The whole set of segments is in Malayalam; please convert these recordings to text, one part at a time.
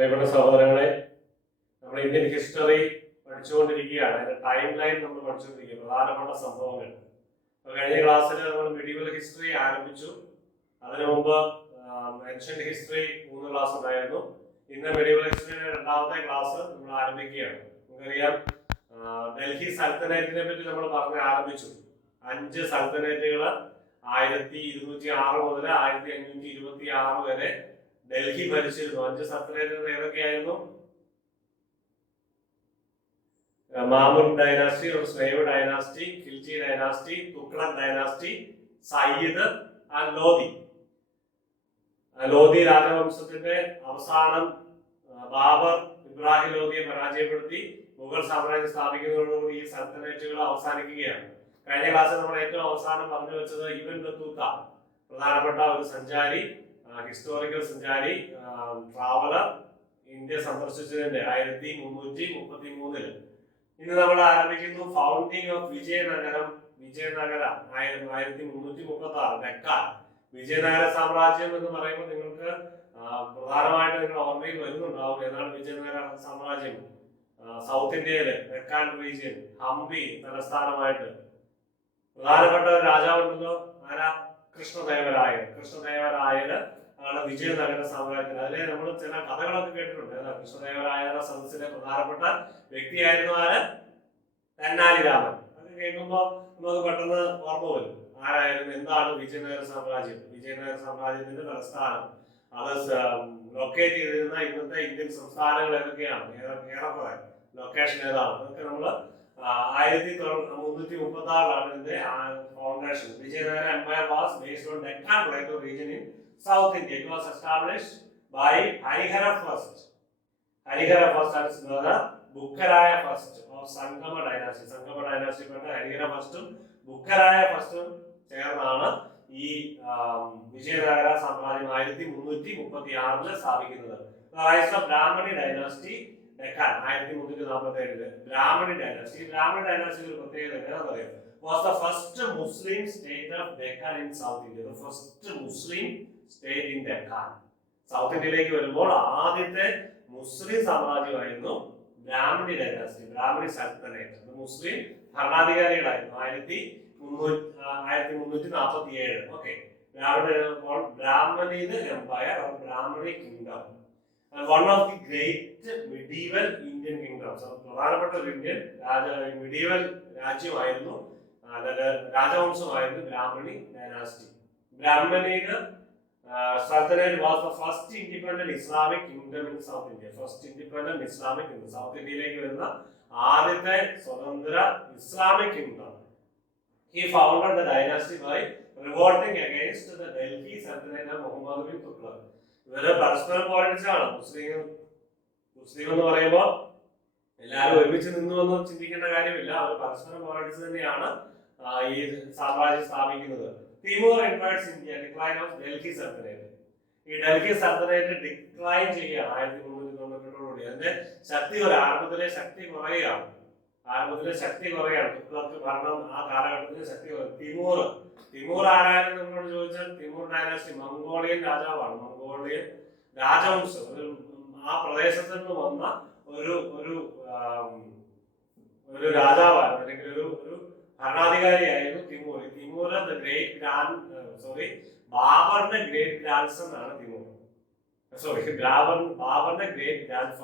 പ്രിയപ്പെട്ട സഹോദരങ്ങളെ, നമ്മൾ ഇന്ത്യൻ ഹിസ്റ്ററി പഠിച്ചുകൊണ്ടിരിക്കുകയാണ്. അതിന്റെ ടൈം ലൈൻ നമ്മൾ പഠിച്ചുകൊണ്ടിരിക്കുക, പ്രധാനപ്പെട്ട സംഭവങ്ങൾ. കഴിഞ്ഞ ക്ലാസ്സിൽ നമ്മൾ മിഡീവൽ ഹിസ്റ്ററി ആരംഭിച്ചു. അതിനു മുമ്പ് ഏൻഷ്യന്റ് ഹിസ്റ്ററി 3 ക്ലാസ് ഉണ്ടായിരുന്നു. ഇന്ന് മിഡീവൽ ഹിസ്റ്ററിയുടെ 2ാമത്തെ ക്ലാസ് നമ്മൾ ആരംഭിക്കുകയാണ്. നമുക്കറിയാം, ഡൽഹി സൽത്തനേറ്റിനെ പറ്റി നമ്മൾ പറഞ്ഞ് ആരംഭിച്ചു. 5 സൽത്തനേറ്റുകൾ 1206 മുതൽ 1526 വരെ ഡൽഹി ഭരിച്ചിരുന്നു. 5 സൽത്തനേറ്റുകൾ ഏതൊക്കെയായിരുന്നു? മാമുഡ് dynasty, slave dynasty, Khilji dynasty, Tughlaq dynasty, Sayyid and Lodhi. Lodhi രാജവംശത്തിന്റെ അവസാനം ബാബർ ഇബ്രാഹിം ലോധിയെ പരാജയപ്പെടുത്തി മുഗൾ സാമ്രാജ്യം സ്ഥാപിക്കുന്നതോടുകൂടി ഈ സൽത്തനേറ്റുകൾ അവസാനിക്കുകയാണ്. കഴിഞ്ഞ ക്ലാസ്സിൽ നമ്മൾ ഏറ്റവും അവസാനം പറഞ്ഞു വെച്ചത് ഇബ്ൻ ബത്തൂത്ത, പ്രധാനപ്പെട്ട ഒരു സഞ്ചാരി, ഹിസ്റ്റോറിക്കൽ സഞ്ചാരി, ട്രാവലർ, ഇന്ത്യ സന്ദർശിച്ചതിന്റെ 1333. ഇന്ന് നമ്മൾ ആരംഭിക്കുന്നു ഫൗണ്ടിങ് ഓഫ് വിജയനഗരം. വിജയനഗര 1336, ഡെക്കാൻ. വിജയനഗര സാമ്രാജ്യം എന്ന് പറയുമ്പോൾ നിങ്ങൾക്ക് പ്രധാനമായിട്ട് നിങ്ങൾ ഓർമ്മയിൽ വരുന്നുണ്ടാവും. ഏതാണ് വിജയനഗര സാമ്രാജ്യം? സൗത്ത് ഇന്ത്യയില് ഡെക്കാൻ റീജിയൻ, ഹംപി തലസ്ഥാനമായിട്ട് പ്രധാനപ്പെട്ട ഒരു രാജാവുണ്ടല്ലോ. ആരാ? കൃഷ്ണദേവരായർ. കൃഷ്ണദേവരായർ ആണ് വിജയനഗര സാമ്രാജ്യത്തിൽ. അതിലെ നമ്മൾ ചില കഥകളൊക്കെ കേട്ടിട്ടുണ്ട്. കൃഷ്ണദേവരായരുടെ സദസ്സിലെ പ്രധാനപ്പെട്ട വ്യക്തിയായിരുന്നു ആര്? തെന്നാലി രാമൻ. അത് കേൾക്കുമ്പോൾ നമുക്ക് പെട്ടെന്ന് ഓർമ്മ വരും. ആരായിരുന്നു? എന്താണ് വിജയനഗര സാമ്രാജ്യം? വിജയനഗര സാമ്രാജ്യത്തിന്റെ തലസ്ഥാനം, അത് ലൊക്കേറ്റ് ചെയ്തിരുന്ന ഇന്നത്തെ ഇന്ത്യൻ സംസ്ഥാനങ്ങൾ ഏതൊക്കെയാണ്? ഏറെക്കുറെ ലൊക്കേഷൻ ഏതാണ്? അതൊക്കെ നമ്മള് 1336 ഇതിന്റെ foundation. Vijayanagara empire was based on Deccan plateau region in South India. It was established by Harihara first. Harihara first and his brother Bukkaraya first of Sangama dynasty. Sangama dynasty പെട്ട ഹരിഹര ഫസ്റ്റും ബുക്കരായ ഫസ്റ്റും ചേർന്നാണ് ഈ വിജയനഗര സാമ്രാജ്യം 1336 സ്ഥാപിക്കുന്നത്. Rise of Brahmani dynasty, Deccan 1347. Brahmani dynasty. Brahmani dynasty ഒരു പ്രത്യേകത എന്താണെന്നറിയാം? Was the first Muslim state of Deccan in South India. The first Muslim state in Deccan. South ഇന്ത്യയിലേക്ക് വരുമ്പോൾ ആദ്യത്തെ മുസ്ലിം സാമ്രാജ്യമായിരുന്നു ബ്രാഹ്മണി ഡൈനാസ്റ്റി, ബ്രാഹ്മണി സൽത്തനേറ്റ്. മുസ്ലിം ഭരണാധികാരികളായിരുന്നു 1347. Okay, Bahmani empire or Bahmani kingdom, one of the great medieval Indian kingdoms. പ്രധാനപ്പെട്ട ഒരു ഇന്ത്യൻ മിഡീവൽ രാജ്യമായിരുന്നു, രാജവംശമായിരുന്നു ബ്രാഹ്മണി ഡൈനാസ്റ്റി. ബ്രാഹ്മണിയുടെ Sultanate was the first independent Islamic kingdom in South India. First independent Islamic kingdom. South India വരുന്ന ആദ്യത്തെ സ്വതന്ത്ര Islamic kingdom. He founded the dynasty by revolting against the Delhi Sultanate of Muhammad bin Tughlaq. ഇവര് പരസ്പരം പോരടിച്ചാണ്. മുസ്ലിം എന്ന് പറയുമ്പോൾ എല്ലാവരും ഒരുമിച്ച് നിന്നു എന്ന് ചിന്തിക്കേണ്ട കാര്യമില്ല. അവർ പരസ്പരം പോരടിച്ച് തന്നെയാണ് ഈ സാമ്രാജ്യം സ്ഥാപിക്കുന്നത്. Timur invades India, decline of Delhi Sultanate. ഈ ഡൽഹി സൽത്തനേറ്റ് ഡിക്ലൈൻ ചെയ്യുകയാണ് 1392. അതിന്റെ ശക്തി ആരംഭത്തിലെ ശക്തി കുറയുകയാണ്. തുഗ്ലക്ക് ഭരണം ആ കാലഘട്ടത്തിൽ ശക്തി കുറയും. തിമൂർ ആരായാലും നമ്മളോട് ചോദിച്ചാൽ തിമൂർ ഡൈനാസ്റ്റി മംഗോളിയൻ രാജാവാണ്. മംഗോളിയൻ രാജവംശം, ആ പ്രദേശത്ത് നിന്ന് വന്ന ഒരു രാജാവാണ്, അല്ലെങ്കിൽ ഒരു ഭരണാധികാരിയായിരുന്നു തിമൂർ. ബാബറിന്റെ ഗ്രേറ്റ് ഗ്രാൻഡ് സൺ ആണ് തിമൂർ. ബാബറിന്റെ ഗ്രേറ്റ് ഗ്രാൻഡ്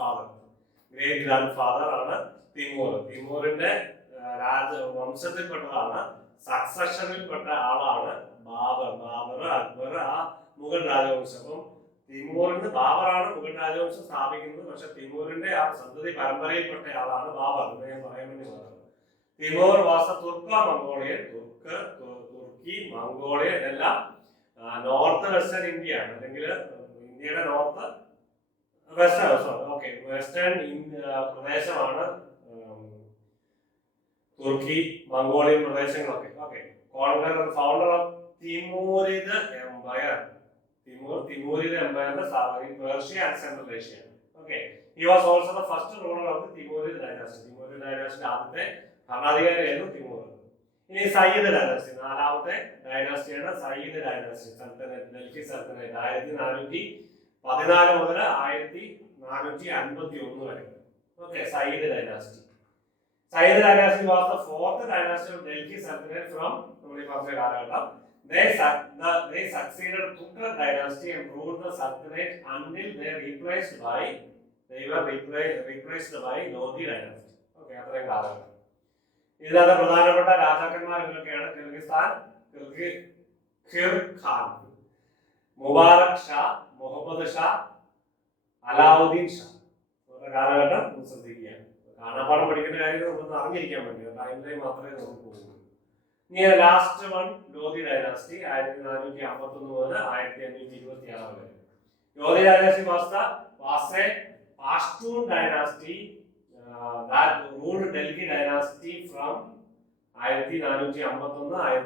ഫാദർ ആണ് തിമൂർ. തിമൂറിന്റെ വംശത്തിൽപ്പെട്ടതാണ്, സക്സഷനിൽപ്പെട്ട ആളാണ് ബാബർ, അക്ബർ, ആ മുഗൾ രാജവംശം. അപ്പം തിമൂറിന് ബാബറാണ് മുഗൾ രാജവംശം സ്ഥാപിക്കുന്നത്. പക്ഷെ തിമൂറിന്റെ ആ സന്തതി പരമ്പരയിൽപ്പെട്ട ആളാണ് ബാബർ എന്ന് ഞാൻ പറയാൻ വേണ്ടി പറഞ്ഞു. തിമൂർ വാസ് മംഗോളിയൻ, തുർക്കി, മംഗോളിയൻ എല്ലാം നോർത്ത് വെസ്റ്റേൺ ഇന്ത്യ ആണ്, അല്ലെങ്കിൽ ഇന്ത്യയുടെ വെസ്റ്റേൺ പ്രദേശമാണ് തുർക്കി, മംഗോളിയൻ പ്രദേശങ്ങളൊക്കെ. Founder of Timurid empire. Timurid എംപയറിന്റെ സ്ഥാപകൻ Persia and central Asia. He was also the first ruler of the Timurid dynasty. Timurid dynasty ആദ്യത്തെ ഭരണാധികാരിയായിരുന്നു തിമൂർ. ഇനി സയ്യിദ് ഡൈനാസ്റ്റി, 4ാമത്തെ ഡൈനാസ്റ്റിയാണ് Sayyid dynasty. Sultanate, Delhi sultanate 1414 മുതൽ 451 വരെ. Okay, Sayyid dynasty. Sayyid dynasty was the fourth dynasty of Delhi sultanate from നമ്മൾ ഈ പറഞ്ഞ കാലഘട്ടം. They succeeded Tughlaq dynasty and ruled the sultanate until they were replaced by Lodi dynasty. Okay, അത്രയും കാലഘട്ടം. ഇതിനകത്ത് പ്രധാനപ്പെട്ട രാജാക്കന്മാർ എന്തൊക്കെയാണ്? കിർഗിസ്ഥാൻ, ഖിർ ഖാൻ, മുബാറക് ഷാ, മുഹമ്മദ് ഷാ, അലാവുദ്ദീൻ ഷാ. കാലഘട്ടം ശ്രദ്ധിക്കുക. കാണാപ്പാടം പഠിക്കേണ്ട കാര്യങ്ങൾ നമുക്ക് അറിഞ്ഞിരിക്കാൻ പറ്റില്ല. ടൈം മാത്രമേ നമുക്ക് പോകുള്ളൂ. ഇനി ലാസ്റ്റ് വൺ ലോധി ഡൈനാസ്റ്റി 1451 മുതൽ 1526 വരെ. Lodhi dynasty was a Pashtun dynasty that ruled Delhi dynasty from 1451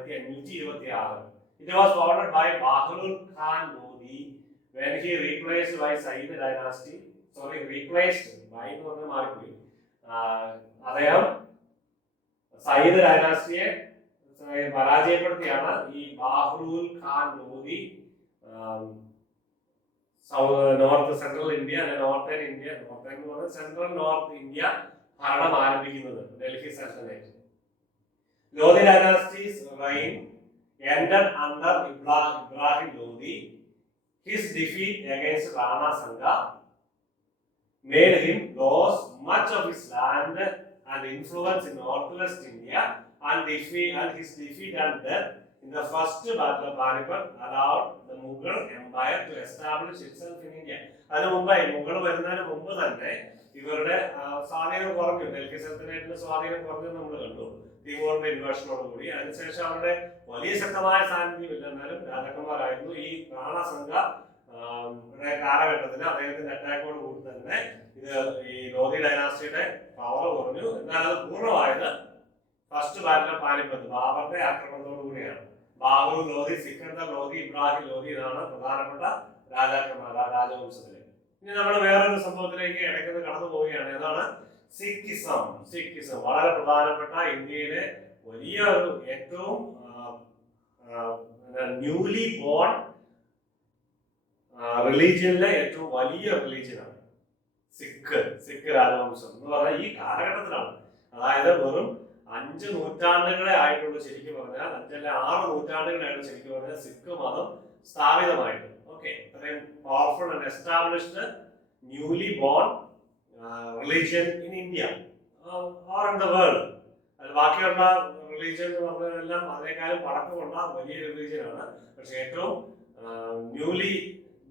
1526. It was founded by Bahlul Khan Lodi when he replaced by Sayyid dynasty. Replaced by എന്ന് പറഞ്ഞാൽ മാറിപ്പോയി. അദ്ദേഹം സയ്യിദ് ഡൈനാസ്റ്റിയെ പരാജയപ്പെടുത്തിയാണ് ഈ Bahlul Khan Lodhi north central India, northern India, northern എന്ന് പറഞ്ഞാൽ സെൻട്രൽ നോർത്ത് ഇന്ത്യ ഭരണം ആരംഭിക്കുന്നത് Delhi sultanate. Lodhi dynasties reign ended under Ibrahim Lodi. His defeat against Rana Sanga made him lose much of his land and influence in northwest India, and his defeat and death in the first battle of Panipat allowed the Mughal Empire to establish itself in India. അതിനു മുമ്പായി മുഗൾ വരുന്നതിന് മുമ്പ് തന്നെ ഇവരുടെ സ്വാധീനം കുറഞ്ഞു. ഡൽഹി സൾട്ടനേറ്റിന്റെ സ്വാധീനം കുറഞ്ഞു നമ്മൾ കണ്ടു തിമൂറിന്റെ ഇൻവേഷനോടുകൂടി. അതിനുശേഷം അവരുടെ വലിയ ശക്തമായ സാന്നിധ്യമില്ല, എന്നാലും രാജാക്കന്മാരായിരുന്നു. ഈ റാണാ സംഘ കാലഘട്ടത്തിൽ അദ്ദേഹത്തിന്റെ അറ്റാക്കോട് കൂടി തന്നെ ഈ ലോധി ഡൈനാസ്റ്റിയുടെ പവർ കുറഞ്ഞു. എന്നാൽ അത് പൂർണ്ണമായത് ഫസ്റ്റ് ബാറ്റിൽ പാനിപ്പത്ത് ബാബറിന്റെ ആക്രമണത്തോടു കൂടിയാണ്. ബാബർ ലോധി, സിക്കന്ദർ ലോധി, ഇബ്രാഹിം ലോധി, ഇതാണ് പ്രധാനപ്പെട്ട രാജാക്കന്മാർ ആ രാജവംശത്തിലെ. ഇനി നമ്മൾ വേറൊരു സംഭവത്തിലേക്ക് ഇടയ്ക്ക് കടന്നു പോവുകയാണ്. ഏതാണ്? സിഖിസം. സിഖിസം വളരെ പ്രധാനപ്പെട്ട ഇന്ത്യയിലെ വലിയ ഒരു ഏറ്റവും ന്യൂലി ബോൺ റിലീജിയനിലെ ഏറ്റവും വലിയ റിലീജിയനാണ് സിഖ് രാജവംശം എന്ന് പറഞ്ഞാൽ ഈ കാലഘട്ടത്തിലാണ്. അതായത് വെറും 5 നൂറ്റാണ്ടുകളെ ആയിട്ടുള്ളൂ ശരിക്കും പറഞ്ഞാൽ, 5 അല്ല 6 നൂറ്റാണ്ടുകളായിട്ട് ശരിക്കും പറഞ്ഞാൽ സിഖ് മതം സ്ഥാപിതമായിട്ട്. ഓക്കെ, ഇത്രയും powerful and established newly born religion in India or in the world. ബാക്കിയുള്ള റിലീജിയൻ എന്ന് പറഞ്ഞതെല്ലാം അതിനേക്കാളും പടക്കമുള്ള വലിയ റിലീജിയനാണ്. പക്ഷെ ഏറ്റവും ന്യൂലി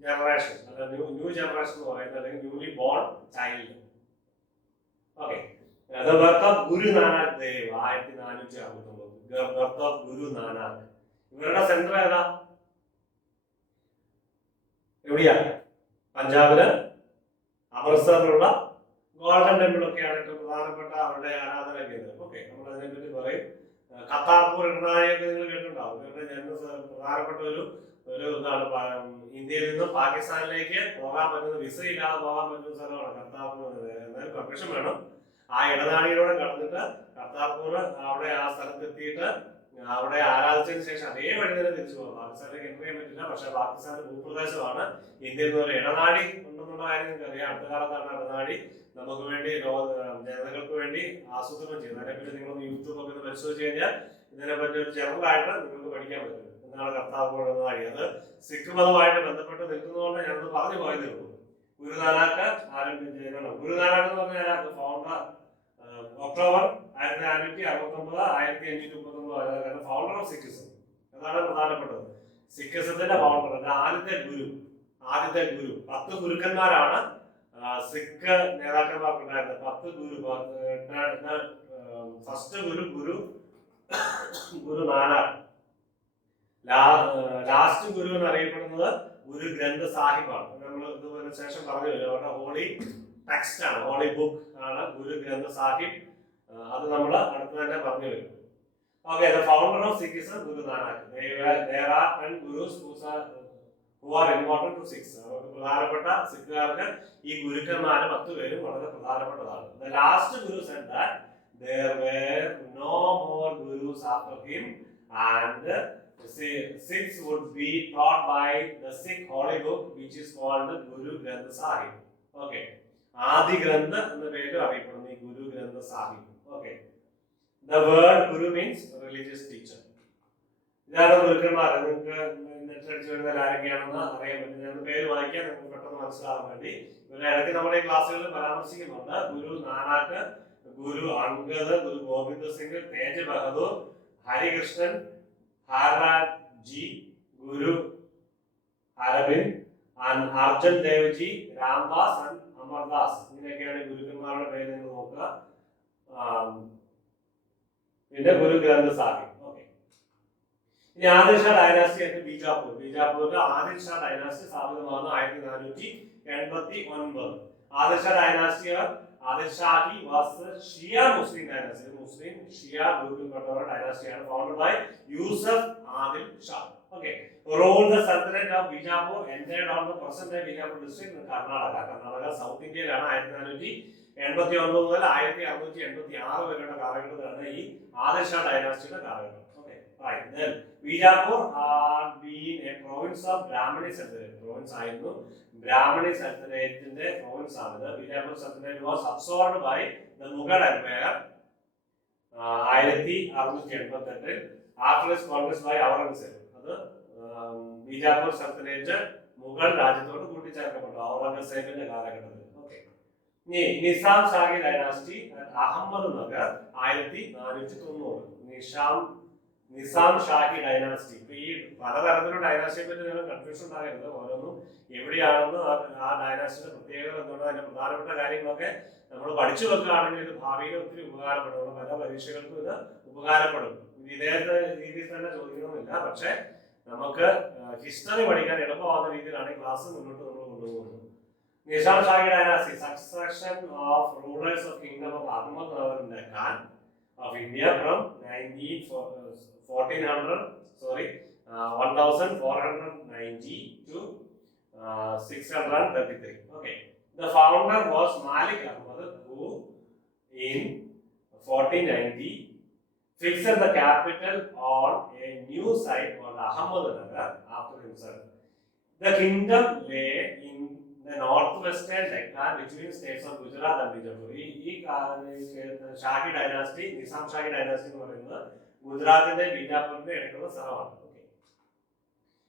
ജനറേഷൻ അല്ല ന്യൂ ജനറേഷൻ എന്ന് പറയുന്നത്, അല്ലെങ്കിൽ newly born child. Okay, The birth of Guru Nanak Dev 1469. Birth of Guru Nanak. ഇവരുടെ സെന്റർ ഏതാ? എവിടെയാ? പഞ്ചാബില് അമൃത്സറിലുള്ള ഗോൾഡൻ ടെമ്പിൾ ഒക്കെയാണ് ഏറ്റവും പ്രധാനപ്പെട്ട അവരുടെ ആരാധനാ കേന്ദ്രം. ഓക്കെ, നമ്മൾ അതിനെപ്പറ്റി പറയും. കത്താർപൂർ ഇടനാഴിയൊക്കെ നിങ്ങൾ കേട്ടിട്ടുണ്ടാവും. ഇവരുടെ പ്രധാനപ്പെട്ട ഒരു ഇതാണ്. ഇന്ത്യയിൽ നിന്നും പാകിസ്ഥാനിലേക്ക് പോകാൻ പറ്റുന്ന, വിസ ഇല്ലാതെ പോകാൻ പറ്റുന്ന സ്ഥലമാണ് കത്താർപൂർ. എന്നാലും പെർമിഷൻ വേണം. ആ ഇടനാഴിയിലൂടെ കടന്നിട്ട് കർത്താർപൂർ അവിടെ ആ സ്ഥലത്തെത്തിയിട്ട് അവിടെ ആരാധിച്ചതിന് ശേഷം അതേ വഴി തന്നെ തിരിച്ചു പോകും. പാകിസ്ഥാനിലേക്ക് എൻ്റർ ചെയ്യാൻ പറ്റില്ല, പക്ഷെ പാകിസ്ഥാന്റെ ഭൂപ്രദേശമാണ്. ഇന്ത്യയിൽ നിന്ന് ഒരു ഇടനാഴി ഉണ്ടെന്നുള്ള കാര്യം നിങ്ങൾക്ക് അറിയാം. അടുത്ത കാലത്താണ് ഇടനാഴി നമുക്ക് വേണ്ടി ജനതകൾക്ക് വേണ്ടി ആസൂത്രണം ചെയ്യുന്നത്. അതിനെപ്പറ്റി നിങ്ങളൊന്ന് യൂട്യൂബൊക്കെ ഒന്ന് പരിശോധിച്ച് കഴിഞ്ഞാൽ ഇതിനെപ്പറ്റി ഒരു ജനറലായിട്ട് നിങ്ങൾക്ക് പഠിക്കാൻ പറ്റും. എന്താണ് കർത്താർപൂർ ഇടനാഴി? അത് സിഖ് മതവുമായിട്ട് ബന്ധപ്പെട്ട് നിൽക്കുന്നതുകൊണ്ട് ഞാനത് പറഞ്ഞു പോയതേ ഉള്ളൂ. ഗുരുനാനാക്ക് ആരംഭിച്ചതാണ്. ഗുരുനാനാക്ക് എന്ന് പറഞ്ഞാൽ founder October 1569 1539 founder of Sikhism. അതാണ് പ്രധാനപ്പെട്ടത്. സിഖിസത്തിന്റെ ഫൗണ്ടർ അല്ല, ആദ്യത്തെ ഗുരു. 10 ഗുരുക്കന്മാരാണ് സിഖ് നേതാക്കന്മാർക്കുണ്ടായിരുന്നത്. 10 ഗുരു. ഫസ്റ്റ് ഗുരു നാനാക്ക്. ലാസ്റ്റ് ഗുരു എന്നറിയപ്പെടുന്നത് ഗുരു ഗ്രന്ഥ സാഹിബാണ്. നമ്മൾ ഇതിന് ശേഷം പറഞ്ഞു അവരുടെ ഹോളി ടെക്സ്റ്റ് ആണ്, ഹോളി ബുക്ക് ആണ് ഗുരു ഗ്രന്ഥ സാഹിബ്. അത് നമ്മൾ അടുത്ത് തന്നെ പറഞ്ഞു വരും. Okay, the founder of Sikhism, Guru Nanak. There are 10 gurus who are important to Sikhs. പ്രധാനപ്പെട്ട സിഖുകാർക്ക് ഈ ഗുരുക്കന്മാര് 10 പേരും വളരെ പ്രധാനപ്പെട്ടതാണ്. The last guru said that there were no more gurus after him, and Sikhs would be taught by the Sikh holy book, which is called the Guru Granth Sahib. Okay. ആദി ഗ്രന്ഥ എന്ന പേരിൽ അറിയപ്പെടുന്ന ഈ ഗുരു ഗ്രന്ഥ Sahib. Okay, the word Guru means religious teacher. ഇതാണ് ഗുരുക്കന്മാർ. നിങ്ങൾക്ക് നെറ്റടിച്ച് വരുന്ന ആരൊക്കെയാണെന്ന് അറിയാൻ പറ്റും. ഞാൻ പേര് വായിക്കാൻ നിങ്ങൾക്ക് പെട്ടെന്ന് മനസ്സിലാകാൻ വേണ്ടി ഇവരെ ഇടയ്ക്ക് നമ്മുടെ ഈ ക്ലാസ്സുകളിൽ പരാമർശിക്കുന്നുണ്ട്. ഗുരു നാനാക്ക്, ഗുരു അംഗദ്, ഗുരു ഗോവിന്ദ സിംഗ്, തേജ് ബഹദൂർ, ഹരികൃഷ്ണൻ, ഹാരാജ് ജി, ഗുരു അരവിന്ദ്, അർജൻ ദേവ്ജി, രാംദാസ് ആൻഡ് അമർദാസ്. ഇങ്ങനെയൊക്കെയാണ് ഗുരുക്കന്മാരുടെ പേര് നിങ്ങൾ നോക്കുക. പിന്നെ ഗുരു ഗ്രന്ഥ സാഹിബ്. ഓക്കെ, ഇനി ആദിൽ ഷാ ഡൈനാസ്റ്റി ആയിട്ട് ബീജാപ്പൂർ. ബീജാപ്പൂരിൽ ആദിൽ ഷാ ഡൈനാസ്റ്റി സ്ഥാപിതമാകുന്ന 1489. Adil Shah dynasty Adil Shahi was Shia Muslim dynasty. മുസ്ലിം ഷിയ ഗ്രൂപ്പിൽപ്പെട്ട ഒരു ഡൈനാസ്റ്റിയാണ്. Founded by Yusuf Adil Shah. Okay, ruled the Sultanate of Bijapur, entered on the present-day Bijapur district in Karnataka. Karnataka South Indiaയിലാണ് 1489 മുതൽ 1686 വരെയുള്ള കാലഘട്ടത്തിലാണ് ഈ ആദിൽ ഷാ ഡൈനാസ്റ്റിയുടെ കാലഘട്ടം. Okay, right. Then Bijapur had been a province of Brahmani Sultanate. Province ആയിരുന്നു. Brahmani Sultanateന്റെ province ആണിത്. Bijapur Sultanate was absorbed by the Mughal Empire 1688 after its conquest by Aurangzeb. അത് ബീജാപ്പൂർ സൽത്തനേറ്റ് മുഗൾ രാജ്യത്തോട് കൂട്ടിച്ചേർക്കപ്പെട്ടു ഔറംഗസേബിന്റെ കാലഘട്ടത്തിൽ. ഓക്കെ, ഇനി നിസാം ഷാഹി ഡൈനാസ്റ്റി അഹമ്മദ് നഗർ 1490. നിസാം ഷാഹി ഡൈനാസ്റ്റി. ഇപ്പൊ ഈ പലതരത്തിലുള്ള ഡൈനാസ്റ്റിയെ പറ്റി നിങ്ങൾ കൺഫ്യൂഷൻ ഉണ്ടാകരുത്. ഓരോന്നും എവിടെയാണെന്ന് ആ ഡൈനാസ്റ്റിയുടെ പ്രത്യേകത എന്നുള്ള അതിന്റെ പ്രധാനപ്പെട്ട കാര്യങ്ങളൊക്കെ നമ്മൾ പഠിച്ചു വെക്കുകയാണെങ്കിൽ ഇത് ഭാവിയിൽ ഒത്തിരി ഉപകാരപ്പെടും. പല പരീക്ഷകൾക്കും ഇത് ഉപകാരപ്പെടും. ഇതേ രീതിയിൽ തന്നെ ചോദിക്കണമെന്നില്ല, പക്ഷെ നമുക്ക് ഹിസ്റ്ററി പഠിക്കാൻ എളുപ്പമാകുന്ന രീതിയിലാണ് ക്ലാസ് മുന്നോട്ട് നമ്മൾ കൊണ്ടുപോകുന്നത്. Nizam Shahi dynasty succession of rulers of kingdom of Ahmadnagar in Deccan of India from 1490 to 633. Okay, the founder was Malik Ahmad, who in 1490 fixed the capital on a new site called Ahmednagar after himself. The kingdom lay in the northwestern Deccan between states of Gujarat and Bijapur. ഈ ഷാഹി ഡൈനാസ്റ്റി, നിസാം ഷാഹി ഡൈനാസ്റ്റി എന്ന് പറയുന്നത് ഗുജറാത്തിന്റെ ബീജാപ്പൂരിന്റെ ഇടയ്ക്കുള്ള സ്ഥലമാണ്. ഓക്കെ,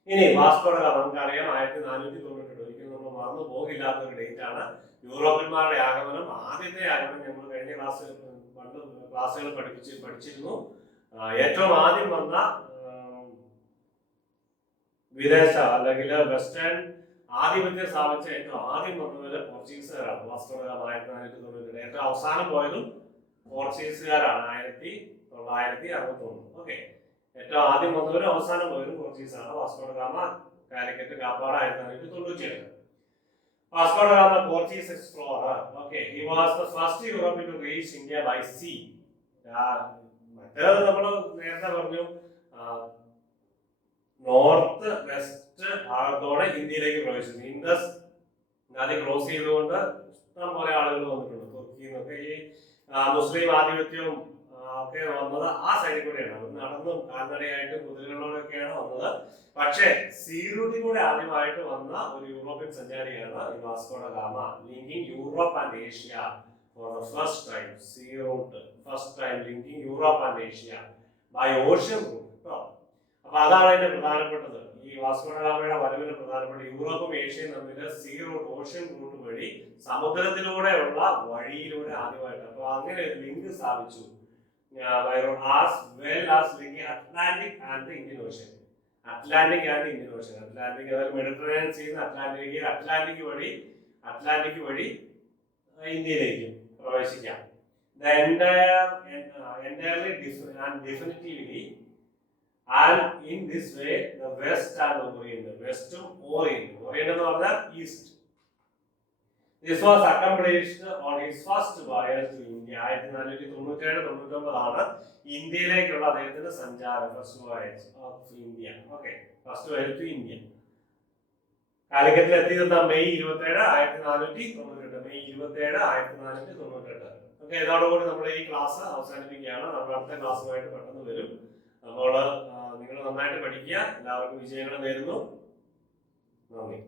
ഇനി വാസ്കോ ഡ ഗാമ നമുക്കറിയാം 1492. ഒരിക്കലും നമ്മൾ മറന്നു പോകില്ലാത്ത ഒരു ഡേറ്റ് ആണ്. യൂറോപ്യന്മാരുടെ ആഗമനം, ആദ്യത്തെ ആഗമനം നമ്മൾ കഴിഞ്ഞ ക്ലാസ്സുകൾ പഠിച്ചിരുന്നു. ഏറ്റവും ആദ്യം വന്ന വിദേശ അല്ലെങ്കിൽ വെസ്റ്റേൺ ആധിപത്യം സ്ഥാപിച്ച ഏറ്റവും ആദ്യം വന്നവര് പോർച്ചുഗീസുകാരാണ്. Vasco da gamma 1492. ഏറ്റവും അവസാനം പോയതും പോർച്ചുഗീസുകാരാണ് 1961. ഓക്കെ, ഏറ്റവും ആദ്യം വന്നവരും അവസാനം പോയതും പോർച്ചുഗീസാണ്. Vasco da Gama Calicut Kappad 1497. Vasco da Gama, Portuguese explorer. Okay, he was the first European to reach India by sea. മറ്റേത് നമ്മൾ നേരത്തെ പറഞ്ഞു നോർത്ത് വെസ്റ്റ് ഭാഗത്തോടെ ഇന്ത്യയിലേക്ക് പ്രവേശിച്ചു. ഇൻഡസ് നദി ക്രോസ് ചെയ്തുകൊണ്ട് ഇഷ്ടം പോലെ ആളുകൾ വന്നിട്ടുണ്ട്. തുർക്കിയിൽ നിന്നൊക്കെ ഈ മുസ്ലിം ആധിപത്യവും ഒക്കെ വന്നത് ആ സൈഡിൽ കൂടെയാണ്. അവർ നടന്നും കാൽനടയായിട്ടും കുതിരകളോടൊക്കെയാണ് വന്നത്. പക്ഷേ സീ റൂട്ടിൽ കൂടെ ആദ്യമായിട്ട് വന്ന ഒരു യൂറോപ്യൻ സഞ്ചാരിയാണ് ഈ Vasco da Gama, linking Europe and Asia for the first time. Sea route first time linking Europe and Asia by ocean route. അപ്പൊ അതാണ് അതിന്റെ പ്രധാനപ്പെട്ടത്. ഈ വാസ്കോ ഡ ഗാമയുടെ വരവിന് പ്രധാനപ്പെട്ട യൂറോപ്പും ഏഷ്യയും തമ്മിൽ സീ റൂട്ട്, ഓഷ്യൻ റൂട്ട് വഴി സമുദ്രത്തിലൂടെയുള്ള വഴിയിലൂടെ ആദ്യമായിട്ട്. അപ്പൊ അങ്ങനെ ഒരു ലിങ്ക് സ്ഥാപിച്ചു. as well as linking Atlantic and the Indian Ocean. Atlantic and the Indian Ocean. Atlantic അതായത് മെഡിറ്ററേനിയൻ സീന്ന് അറ്റ്ലാന്റിക് വഴി ഇന്ത്യയിലേക്കും പ്രവേശിക്കാം. The entirely and definitively and in this way the West and the Orient. Westum Orient എന്ന് പറഞ്ഞാൽ east. This was accomplished on his first voyage to India. 1497-99 ആണ് ഇന്ത്യയിലേക്കുള്ള അദ്ദേഹത്തിന്റെ സഞ്ചാരം. First voyage of India. Okay, first voyage to India. കാലിക്കറ്റിൽ എത്തിയത് മെയ് 27, 1492. മെയ് 27, 1498. ഓക്കെ, ഇതോടുകൂടി നമ്മൾ ഈ ക്ലാസ് അവസാനിപ്പിക്കുകയാണ്. നമ്മൾ അടുത്ത ക്ലാസ്സുമായിട്ട് പെട്ടെന്ന് വരും. അപ്പോൾ നിങ്ങൾ നന്നായിട്ട് പഠിക്കുക. എല്ലാവർക്കും വിജയങ്ങൾ നേരുന്നു. നന്ദി.